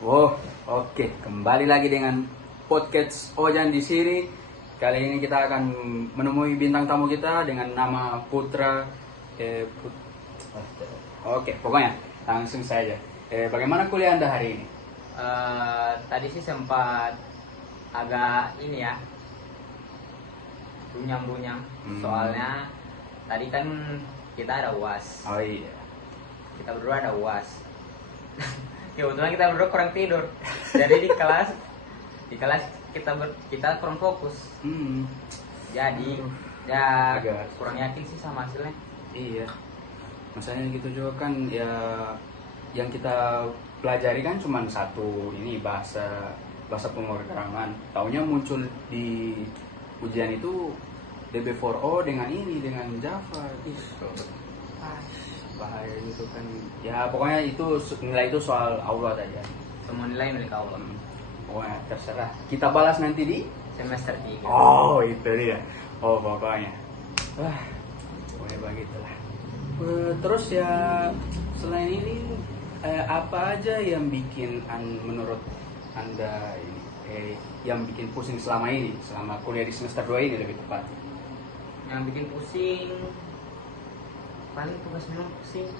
Oh, oke. Kembali lagi dengan podcast Ojan di sini. Kali ini kita akan menemui bintang tamu kita dengan nama Putra. Oke, pokoknya langsung saja. Bagaimana kuliah Anda hari ini? Tadi sih sempat agak ini ya, bunyang-bunyang. Soalnya tadi kan kita ada UAS. Oh iya. Kita berdua ada UAS. Kebetulan kita berdua kurang tidur. Jadi di kelas kita kurang fokus. Jadi ya Agak. kurang yakin sih sama hasilnya. Iya. Masalahnya gitu juga kan ya, yang kita pelajari kan cuma satu ini bahasa pemrograman. Taunya muncul di ujian itu DB4O dengan dengan Java. Bahaya gitu kan. Ya pokoknya itu nilai itu soal Allah saja. Semua nilai milik Allah. Pokoknya terserah. Kita balas nanti di Semester 3. Oh, itu dia. Oh, pokoknya. Pokoknya begitulah. Terus ya selain ini apa aja yang bikin menurut Anda ini yang bikin pusing selama kuliah di semester 2 ini lebih tepat? Yang bikin pusing paling tugas memang pusing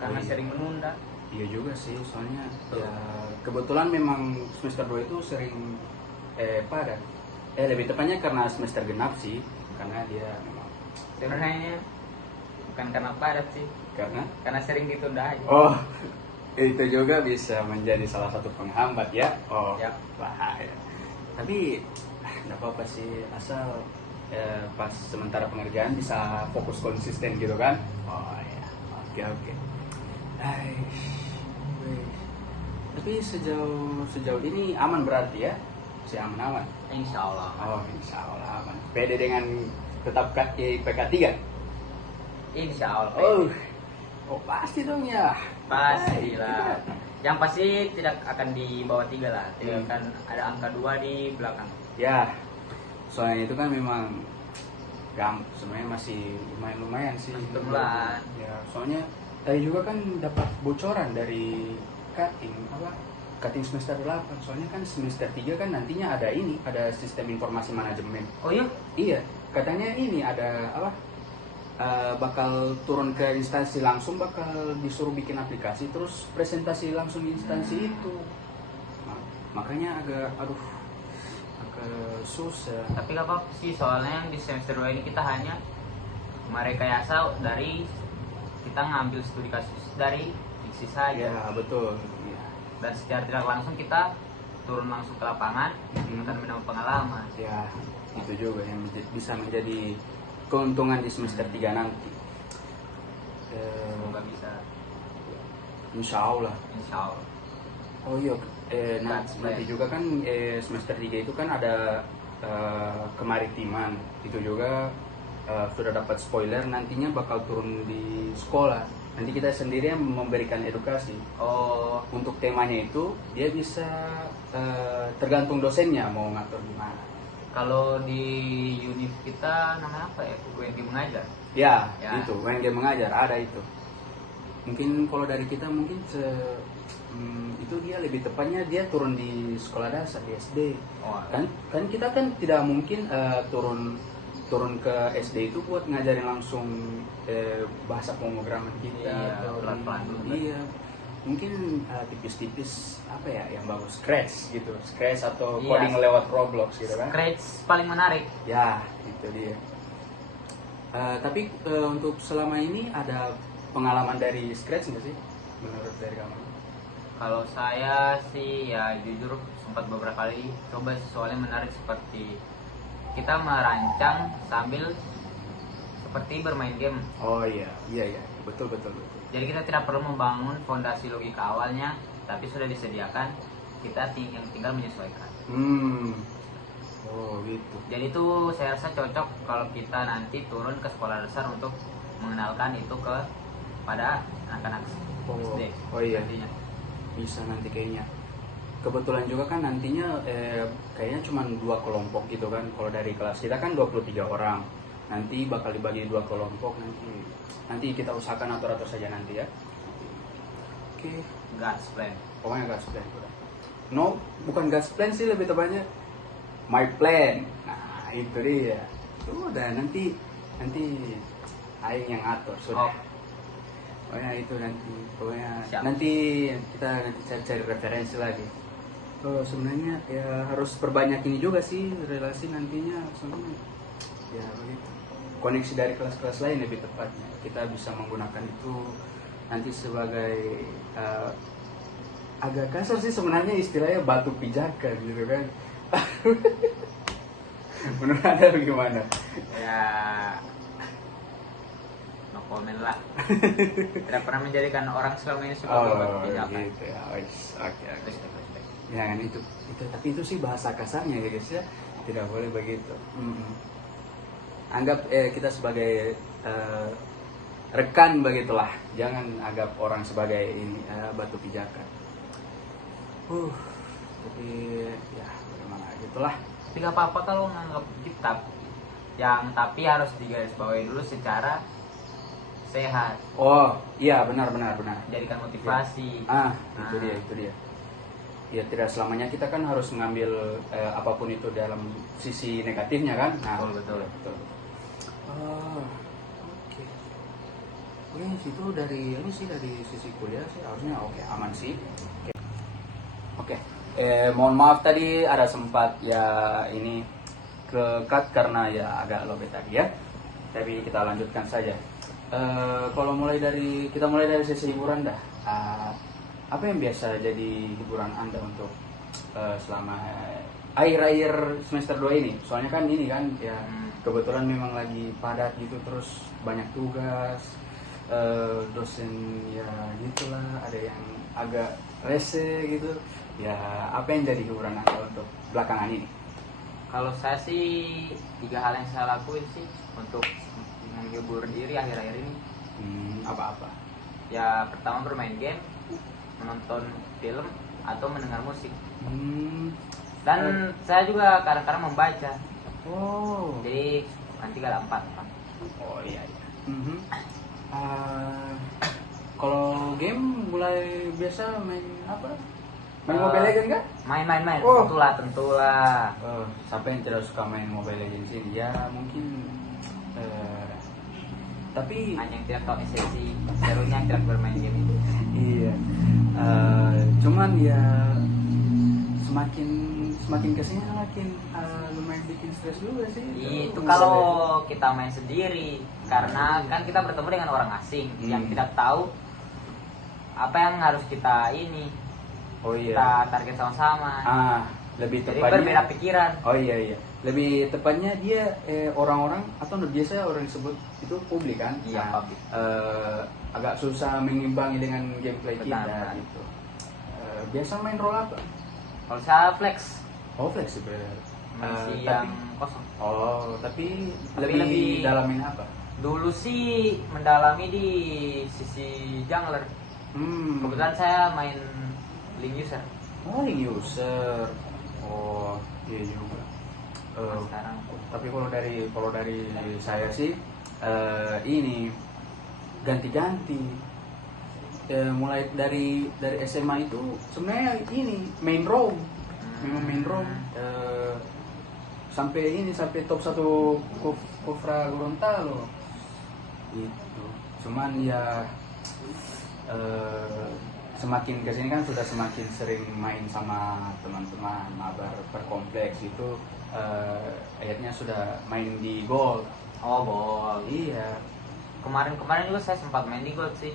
karena sering menunda. Iya juga sih, soalnya ya kebetulan memang semester 2 itu sering padat. Lebih tepatnya karena semester genap sih, karena dia memang Sebenarnya bukan karena padat sih, karena sering ditunda aja. Oh, itu juga bisa menjadi salah satu penghambat ya. Oh, Ya. bahaya. Tapi nggak apa-apa sih, asal pas sementara pengerjaan bisa fokus konsisten gitu kan. Oh ya, oke. Wih. Tapi sejauh ini aman berarti ya? Masih aman-aman. Insya Allah. Oh, insya Allah aman. Pede dengan tetap IPK 3? Insya Allah. Oh pasti dong ya. Pastilah. Yang pasti tidak akan di bawah 3 lah. Tidak akan ada angka 2 di belakang. Ya, soalnya itu kan memang sebenarnya masih lumayan sih. Masih permulaan. Ya, soalnya tadi juga kan dapat bocoran dari cutting semester 8. Soalnya kan semester 3 kan nantinya ada sistem informasi manajemen. Oh iya? Iya, katanya ini ada bakal turun ke instansi langsung, bakal disuruh bikin aplikasi terus presentasi langsung di instansi itu. Makanya agak susah. Tapi gak apa-apa sih, soalnya yang di semester 2 ini kita hanya merekayasa dari kita ngambil studi kasus dari fiksi saja. Ya betul. Ya. Dan secara tidak langsung kita turun langsung ke lapangan akan menambah pengalaman. Ya, itu juga yang bisa menjadi keuntungan di semester 3 nanti. Semoga bisa. Insya Allah. Insya Allah. Oh iya, nanti juga kan semester 3 itu kan ada kemaritiman. Itu juga sudah dapat spoiler, nantinya bakal turun di sekolah. Nanti kita sendiri yang memberikan edukasi. Oh, Untuk temanya itu dia bisa tergantung dosennya mau ngatur gimana. kalau di univ kita namanya apa ya? UNG mengajar. Ya, Ya. itu UNG mengajar ada itu. Mungkin kalau dari kita mungkin itu dia lebih tepatnya dia turun di sekolah dasar di SD. Oh, Kan kita kan tidak mungkin turun ke SD itu buat ngajarin langsung bahasa pemrograman kita. Iya, atau pelan-pelan dulu kan. Iya. Mungkin tipis-tipis apa ya yang bagus, Scratch atau Iya. coding lewat Roblox gitu kan. Scratch paling menarik. Ya, itu dia. Tapi untuk selama ini ada pengalaman dari Scratch nggak sih? Menurut dari kamu? Kalau saya sih ya jujur sempat beberapa kali coba sih, soalnya menarik, seperti kita merancang sambil seperti bermain game. Oh iya, betul. Jadi kita tidak perlu membangun fondasi logika awalnya, tapi sudah disediakan, kita yang tinggal menyesuaikan. Oh gitu. Jadi itu saya rasa cocok kalau kita nanti turun ke sekolah dasar untuk mengenalkan itu pada anak-anak SD. Oh iya. Nantinya. Bisa nanti kayaknya. Kebetulan juga kan nantinya kayaknya cuma 2 kelompok gitu kan. Kalau dari kelas kita kan 23 orang. Nanti bakal dibagi 2 kelompok nanti kita usahakan atur saja nanti ya. Oke. God's plan. Pokoknya God's plan. No, bukan God's plan sih, lebih tepatnya my plan. Nah, itu dia. Udah nanti Aing yang atur sudah. Oh. Pokoknya itu pokoknya Siap. nanti kita cari referensi lagi. Sebenarnya ya harus perbanyak ini juga sih relasi nantinya, soalnya ya begitu. Koneksi dari kelas-kelas lain lebih tepatnya. Kita bisa menggunakan itu nanti sebagai agak kasar sih sebenarnya istilahnya batu pijakan gitu kan. Menurut Anda bagaimana? Ya, no comment lah. Tidak pernah menjadikan orang selama ini sebagai batu pijakan. Gitu ya. Oke. Respect, respect. Ya kan itu tapi itu sih bahasa kasarnya ya guys ya. Tidak boleh begitu. Anggap kita sebagai rekan begitulah. Jangan anggap orang sebagai ini batu pijakan. Tapi ya bagaimana gitulah. Tapi gak apa-apa kalau nganggap kitab yang tapi harus digarisbawahi dulu secara sehat. Oh iya benar. Jadikan motivasi. Itu dia. Ya tidak selamanya kita kan harus mengambil apapun itu dalam sisi negatifnya kan. Nah, Betul. Oke. Itu dari sisi kuliah sih harusnya oke, aman sih. Oke. Mohon maaf tadi ada sempat ya ini ke-cut karena ya agak lobet tadi ya. Tapi kita lanjutkan saja. Kalau kita mulai dari sisi hiburan dah. Apa yang biasa jadi hiburan Anda untuk selama akhir-akhir semester 2 ini? Soalnya kan ini kan ya kebetulan memang lagi padat gitu, terus banyak tugas, dosen ya gitulah, ada yang agak rese gitu. Ya apa yang jadi hiburan Anda untuk belakangan ini? Kalau saya sih 3 hal yang saya lakuin sih untuk menghibur diri akhir-akhir ini. Apa-apa? Ya pertama bermain game, menonton film atau mendengar musik. Dan saya juga kadang-kadang membaca. Oh. Jadi bukan 3 lah, 4. Oh iya. Kalau game mulai biasa main apa? Main Mobile Legends kan? Main. Oh. Tentulah. Siapa yang tidak suka main Mobile Legends ini? Ya mungkin. Tapi Hanya yang tidak tahu esensi serunya tidak bermain game itu. iya. Cuman ya semakin kesini semakin lumayan bikin stres juga sih. Itu kalau kita main sendiri, karena kan kita bertemu dengan orang asing yang tidak tahu apa yang harus kita ini. Oh iya. Kita target sama-sama. Lebih Jadi tepatnya. berbeda pikiran. Oh iya. Lebih tepatnya dia orang-orang atau biasa orang disebut itu publik kan? Iya, publik. Agak susah mengimbangi dengan gameplay kita Benar. gitu. Biasa main role apa? Kalau saya flex, Oh fleksibel. masih yang kosong. Tapi Tapi lebih lebih- dalamin apa? Dulu sih mendalami di sisi jungler. Kebetulan saya main link user. Oh link user. Oh iya juga. Sekarang Tapi kalau dari saya sih ini ganti-ganti. Mulai dari SMA itu sebenarnya ini main roam, memang main roam sampai top 1 Kofra Gorontalo itu. Cuman ya semakin kesini kan sudah semakin sering main sama teman-teman mabar per kompleks itu, akhirnya sudah main di Gold. bol. Iya. Kemarin juga saya sempat main di gold sih.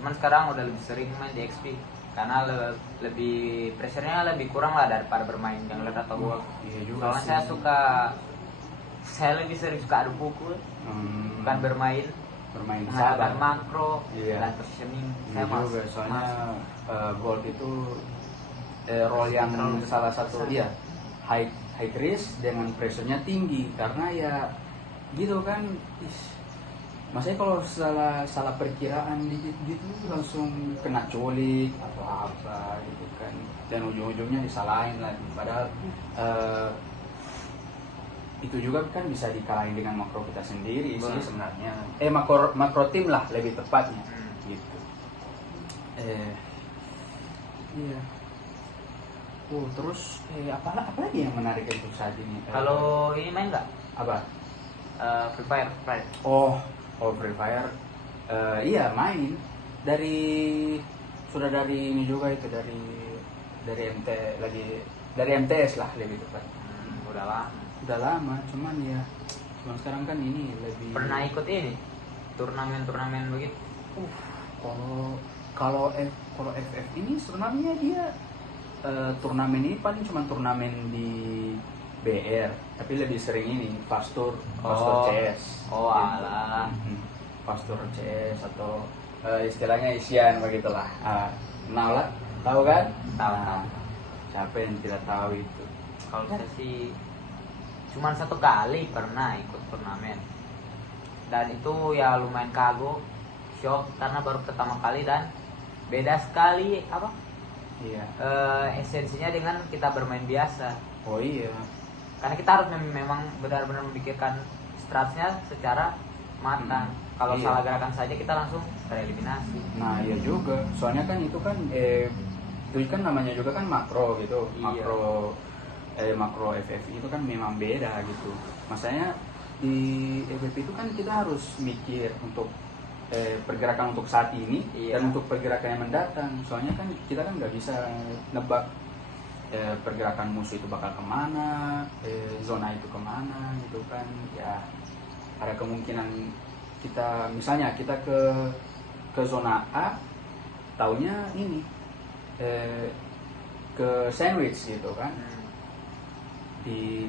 Cuman sekarang udah lebih sering main di XP karena lebih pressure-nya lebih kurang lah daripada bermain jungler atau gold. Iya juga. Soalnya sih. saya lebih sering suka adu pukul, bukan bermain sabar. mengandalkan makro Iya. dan positioning. Iya juga, soalnya Gold itu role yang salah satu dia high risk dengan pressure-nya tinggi karena ya gitu kan. Maksudnya kalau salah perkiraan dikit gitu langsung kena culik atau apa gitu kan, dan ujung-ujungnya disalahin lagi, padahal itu juga kan bisa dikalahin dengan makro kita sendiri sih sebenarnya, makro tim lah lebih tepatnya gitu. Iya. Terus apa lagi yang menarik untuk saat ini? Kalau ini main nggak? Apa? Free Fire, Fire. Free Fire. Iya main sudah dari ini juga itu dari MT lagi dari MTS lah lebih tepat. Udah lama. Cuman sekarang kan ini lebih. Pernah ikut ini turnamen begitu? Kalau FF ini sebenarnya dia turnamen ini paling cuma turnamen di BR, tapi lebih sering ini Pastor CS. Alah. Pastor CS atau istilahnya Isian begitulah. Nah, tahu kan? Tahu. Siapa yang tidak tahu itu? Kalau saya sih cuman 1 kali pernah ikut turnamen, dan itu ya lumayan kagok, shock karena baru pertama kali dan beda sekali Iya. Esensinya dengan kita bermain biasa. Oh iya. Karena kita harus memang benar-benar memikirkan stratnya secara matang. Kalau Iya. salah gerakan saja kita langsung tereliminasi. Nah iya juga, soalnya kan itu kan itu kan namanya juga kan makro gitu. Iya. Makro FF itu kan memang beda gitu. Masanya di FF itu kan kita harus mikir untuk pergerakan untuk saat ini. Iya. Dan untuk pergerakan yang mendatang. Soalnya kan kita kan nggak bisa nebak pergerakan musuh itu bakal kemana, zona itu kemana gitu kan. Ya ada kemungkinan kita misalnya kita ke zona A, taunya ini ke sandwich gitu kan.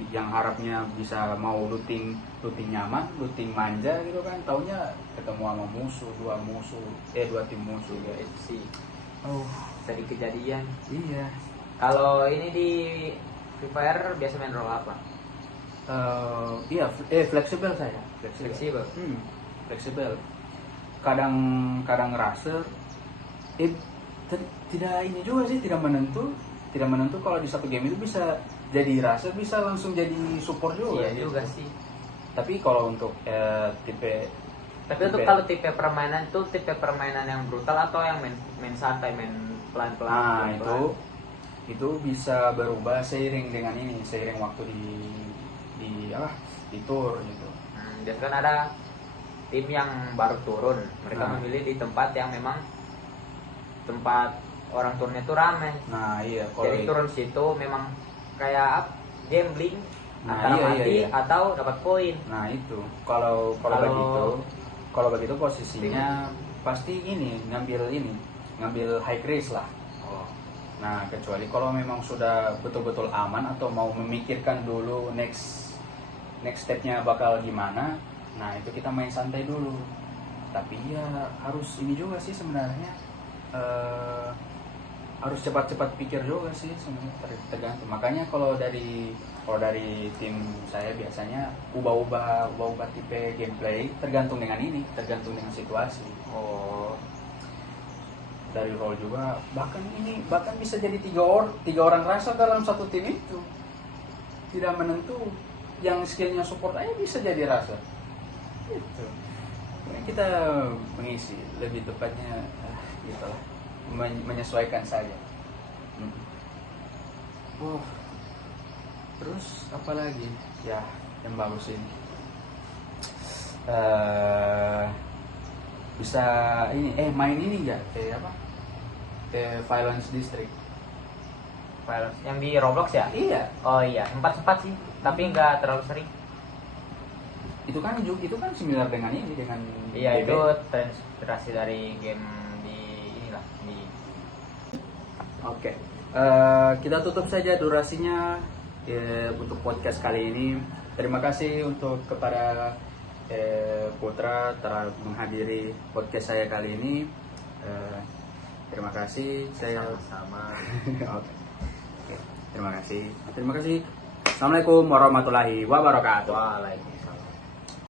Yang harapnya bisa mau looting nyaman, looting manja gitu kan, taunya ketemu sama dua tim musuh ya itu sih. Sering kejadian. Iya. Kalau ini di Free Fire biasa main role apa? Iya, fleksibel saya. Fleksibel. Fleksibel. Kadang raser. Tidak ini juga sih, tidak menentu kalau di satu game itu bisa jadi raser, bisa langsung jadi support juga. Iya juga sih. Tapi kalau untuk kalau tipe permainan itu tipe permainan yang brutal atau yang main santai, main pelan-pelan? Nah, itu bisa berubah seiring waktu di tour gitu. Biasanya kan ada tim yang baru turun, mereka memilih di tempat yang memang tempat orang turunnya itu ramai. Nah iya. Jadi turun situ memang kayak gambling, antara mati atau dapat poin. Nah itu kalau begitu posisinya pasti ngambil high risk lah. Nah kecuali kalau memang sudah betul-betul aman atau mau memikirkan dulu next stepnya bakal gimana, nah itu kita main santai dulu. Tapi ya harus ini juga sih sebenarnya, harus cepat-cepat pikir juga sih sebenarnya, tergantung. Makanya kalau dari tim saya biasanya ubah tipe gameplay tergantung dengan situasi. Dari role juga bahkan bisa jadi tiga orang raser dalam satu tim itu, tidak menentu. Yang skillnya support aja bisa jadi raser gitu. Kita mengisi lebih tepatnya gitulah, menyesuaikan saja. Terus apa lagi ya yang bagus ini, bisa ini main ini enggak Violence District. Violence yang di Roblox ya? Iya. Oh iya, sempat sih, tapi nggak terlalu sering. Itu kan similar dengan Iya, BB. itu terinspirasi dari game di inilah di. Oke. Kita tutup saja durasinya untuk podcast kali ini. Terima kasih kepada Putra telah menghadiri podcast saya kali ini. Terima kasih. Saya Sama-sama. Oke. Terima kasih. Assalamualaikum warahmatullahi wabarakatuh. Waalaikumsalam.